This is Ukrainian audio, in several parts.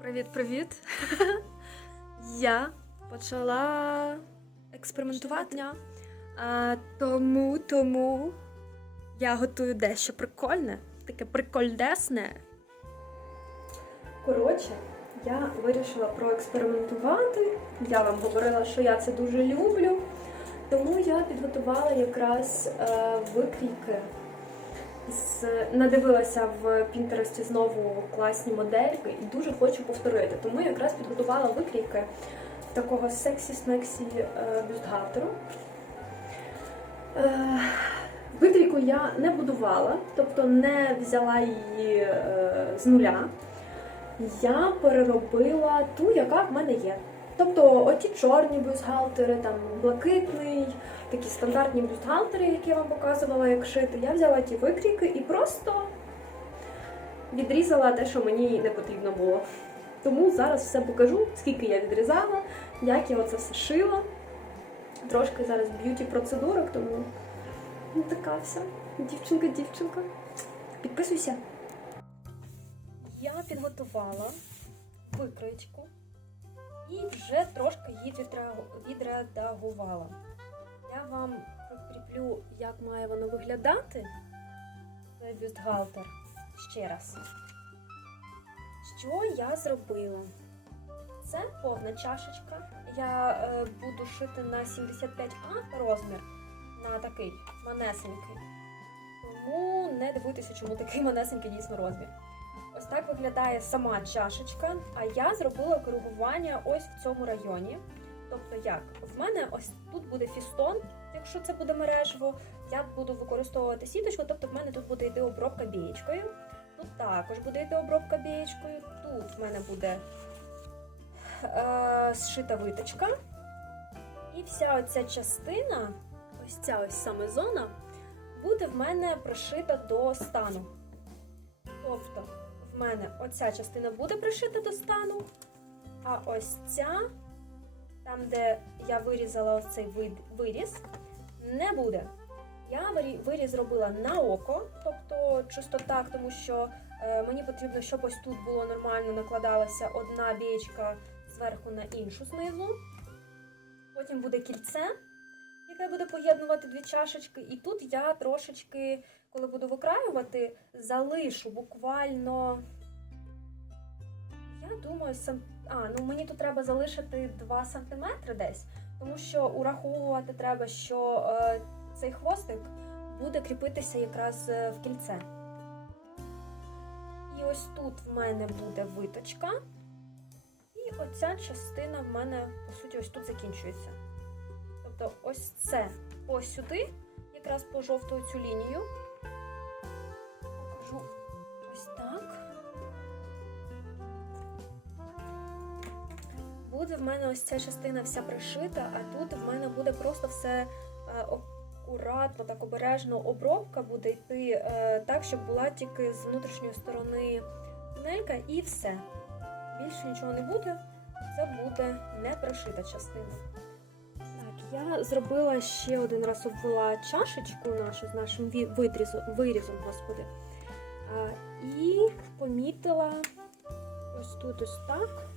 Привіт-привіт! Я почала експериментувати. Дня. А, тому, тому я готую дещо прикольне, таке прикольдесне. Коротше, я вирішила проекспериментувати. Я вам говорила, що я це дуже люблю. Тому я підготувала якраз е, викрійки. Надивилася в Пінтересті знову класні модельки і дуже хочу повторити. Тому якраз підготувала викрійки такого сексі-смексі е, бюстгальтеру. Е, викрійку я не будувала, тобто не взяла її е, з нуля. Я переробила ту, яка в мене є. Тобто оті чорні бюстгальтери, там блакитний, такі стандартні бюстгальтери, які я вам показувала, як шити. Я взяла ті викрійки і просто відрізала те, що мені не потрібно було. Тому зараз все покажу, скільки я відрізала, як я оце все шила. Трошки зараз б'юті процедурок, тому ну, така вся дівчинка, дівчинка. Підписуйся. Я підготувала викричку і вже трошки її відреагу- відредагувала. Я вам прикріплю, як має воно виглядати. Цей бюстгальтер. Ще раз. Що я зробила? Це повна чашечка. Я е, буду шити на 75А розмір, на такий манесенький. Тому не дивуйтеся, чому такий манесенький дійсно розмір. Ось так виглядає сама чашечка, а я зробила коригування ось в цьому районі. Тобто як? В мене ось тут буде фістон, якщо це буде мережево, я буду використовувати сіточку, тобто в мене тут буде йти обробка бієчкою. Тут також буде йти обробка бієчкою. Тут в мене буде е, зшита виточка. І вся оця частина, ось ця ось саме зона, буде в мене прошита до стану. Тобто, в мене оця частина буде пришита до стану, а ось ця, там, де я вирізала ось цей виріз, не буде. Я виріз робила на око, тобто чисто так, тому що е, мені потрібно, щоб ось тут було нормально накладалася одна бієчка зверху на іншу знизу. Потім буде кільце, яке буде поєднувати дві чашечки. І тут я трошечки, коли буду викраювати, залишу буквально. Я думаю, сам... а, ну мені тут треба залишити 2 см десь, тому що ураховувати треба, що е, цей хвостик буде кріпитися якраз е, в кільце. І ось тут в мене буде виточка. І оця частина в мене, по суті, ось тут закінчується. Тобто ось це ось сюди, якраз по жовту цю лінію. Покажу Буде в мене ось ця частина вся пришита, а тут в мене буде просто все е, акуратно, так обережно обробка буде йти е, так, щоб була тільки з внутрішньої сторони панелька і все. Більше нічого не буде, це буде не пришита частина. Так, я зробила ще один раз обвела чашечку нашу з нашим витрізом, вирізом, господи. І помітила ось тут ось так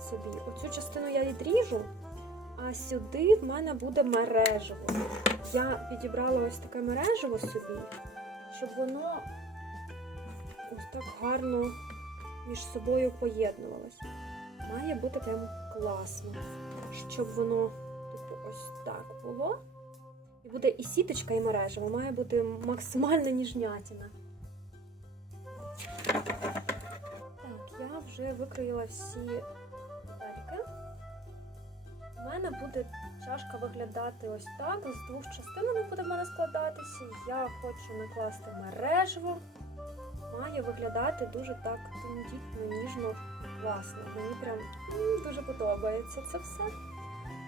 собі. Оцю частину я відріжу, а сюди в мене буде мережево. Я підібрала ось таке мережево собі, щоб воно ось так гарно між собою поєднувалось. Має бути прям класно, щоб воно типу ось так було. І буде і сіточка, і мережево. Має бути максимальна ніжнятіна. Так, я вже викроїла всі. У мене буде чашка виглядати ось так. З двох частин вона буде в мене складатися. Я хочу накласти мережево. Має виглядати дуже так тендітно, ніжно, класно. Мені прям дуже подобається це все.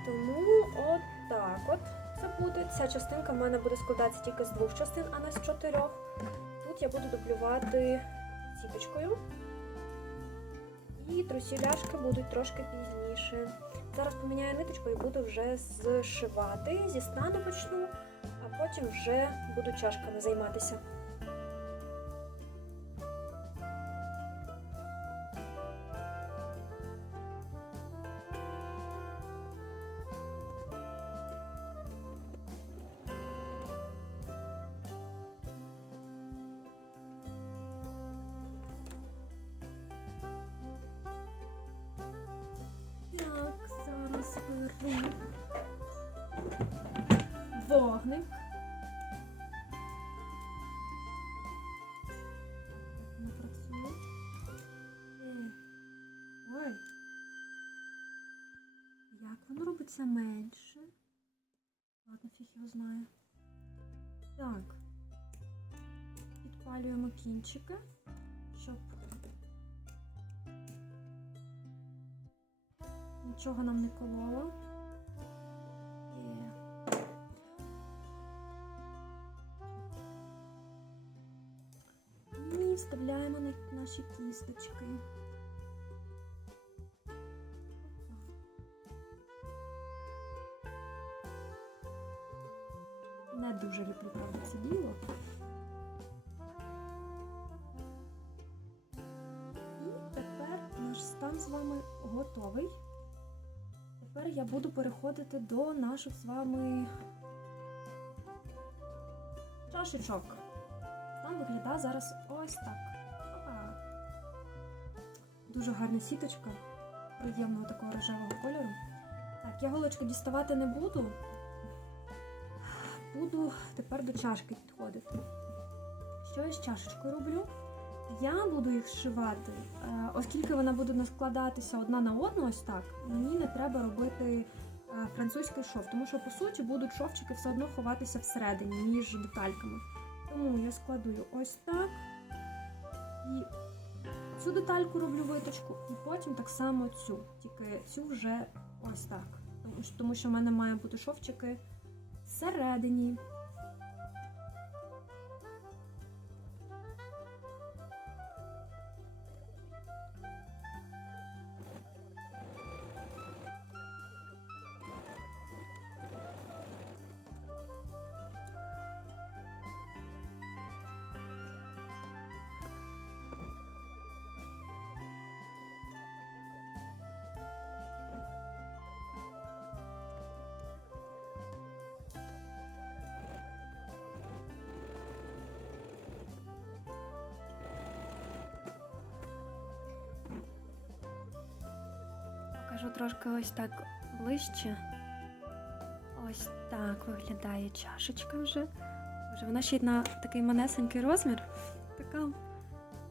Тому от так от це буде. Ця частинка в мене буде складатися тільки з двох частин, а не з чотирьох. Тут я буду дублювати сіточкою. І трусіляшки будуть трошки пізніше. Зараз поміняю ниточку і буду вже зшивати. Зі стану почну, а потім вже буду чашками займатися. Вогник. Не працює. Е, Ой. Як воно робиться менше? Ладно, фіг його знає. Так. Підпалюємо кінчики, щоб нічого нам не кололо. Вставляємо на наші кісточки. Не дуже люблю правда це діло. І тепер наш стан з вами готовий. Тепер я буду переходити до наших з вами чашечок. Стан виглядає зараз ось так. Дуже гарна сіточка приємного такого рожевого кольору. Так, я голочки діставати не буду. Буду тепер до чашки підходити. Що я з чашечкою роблю? Я буду їх зшивати, е, оскільки вона буде складатися одна на одну, ось так, мені не треба робити е, французький шов, тому що, по суті, будуть шовчики все одно ховатися всередині між детальками. Тому я складую ось так. І цю детальку роблю виточку, і потім так само цю, тільки цю вже ось так. Тому що, в мене мають бути шовчики всередині. Покажу трошки ось так ближче. Ось так виглядає чашечка вже. Боже, вона ще й на такий манесенький розмір. Така.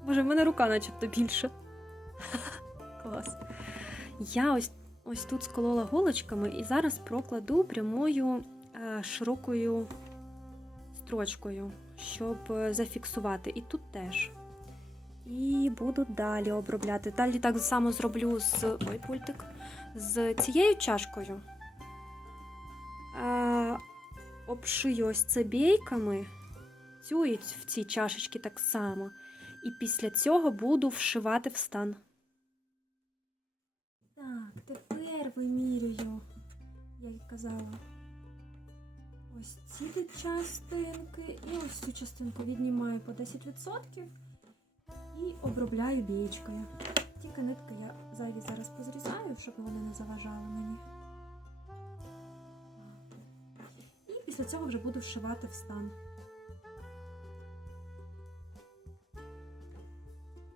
Боже, в мене рука начебто більша. Клас. Я ось, ось тут сколола голочками і зараз прокладу прямою е, широкою строчкою, щоб е, зафіксувати. І тут теж. І буду далі обробляти. Далі так само зроблю з ой, пультик, з цією чашкою. Е, обшию ось це бійками, цю в цій чашечці так само. І після цього буду вшивати в стан. Так, тепер вимірюю, як і казала. Ось ці частинки і ось цю частинку віднімаю по 10% і обробляю бієчкою. Тільки нитки я зайві зараз позрізаю, щоб вони не заважали мені. І після цього вже буду вшивати в стан.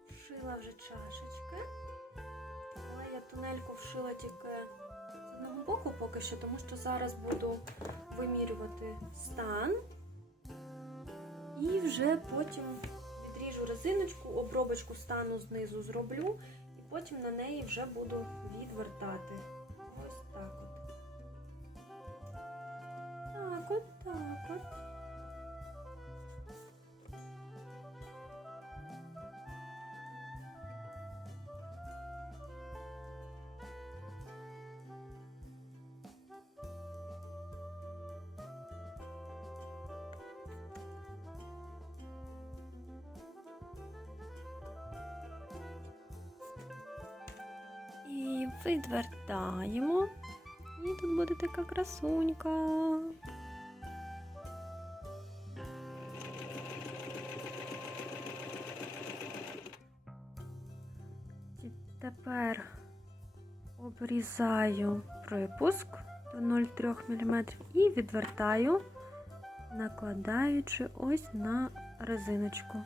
Вшила вже чашечки. Але я тунельку вшила тільки з одного боку поки що, тому що зараз буду вимірювати стан. І вже потім відріжу резиночку, обробочку стану знизу зроблю, потім на неї вже буду відвертати. Відвертаємо. І тут буде така красунька. Тепер обрізаю припуск до 0,3 мм і відвертаю, накладаючи ось на резиночку.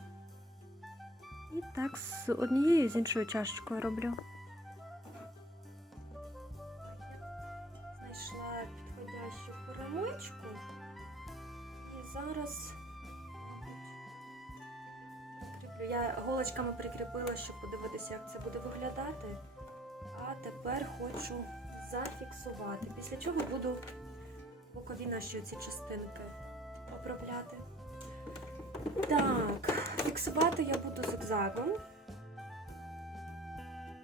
І так з однією з іншою чашечкою роблю. Голочками прикріпила, щоб подивитися, як це буде виглядати. А тепер хочу зафіксувати. Після чого буду бокові наші ці частинки обробляти. Так, фіксувати я буду зигзагом.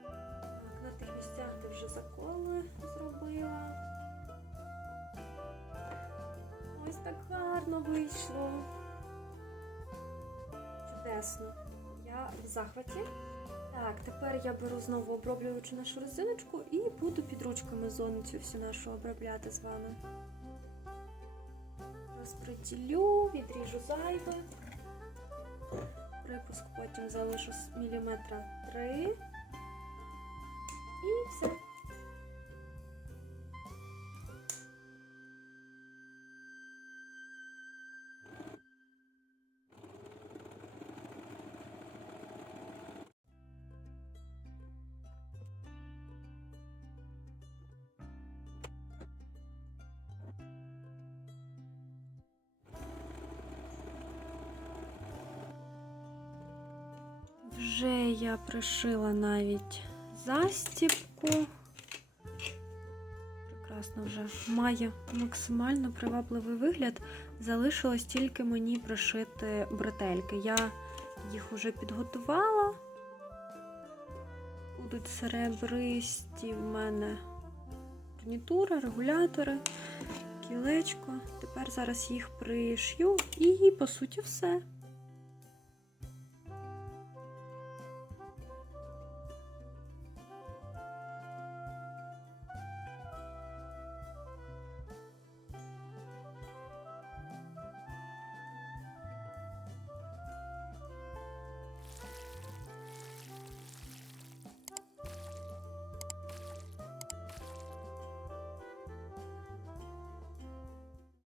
Так, на тих місцях, де вже заколи зробила. Ось так гарно вийшло. Чудесно. Я в захваті. Так, тепер я беру знову оброблюючу нашу резиночку і буду під ручками зону цю всю нашу обробляти з вами. Розпреділю, відріжу зайве. Припуск потім залишу з міліметра 3. І все. Вже я пришила навіть застібку. Прекрасно вже має максимально привабливий вигляд. Залишилось тільки мені пришити бретельки. Я їх уже підготувала. Будуть серебристі в мене гарнітура, регулятори, кілечко. Тепер зараз їх пришью і по суті все.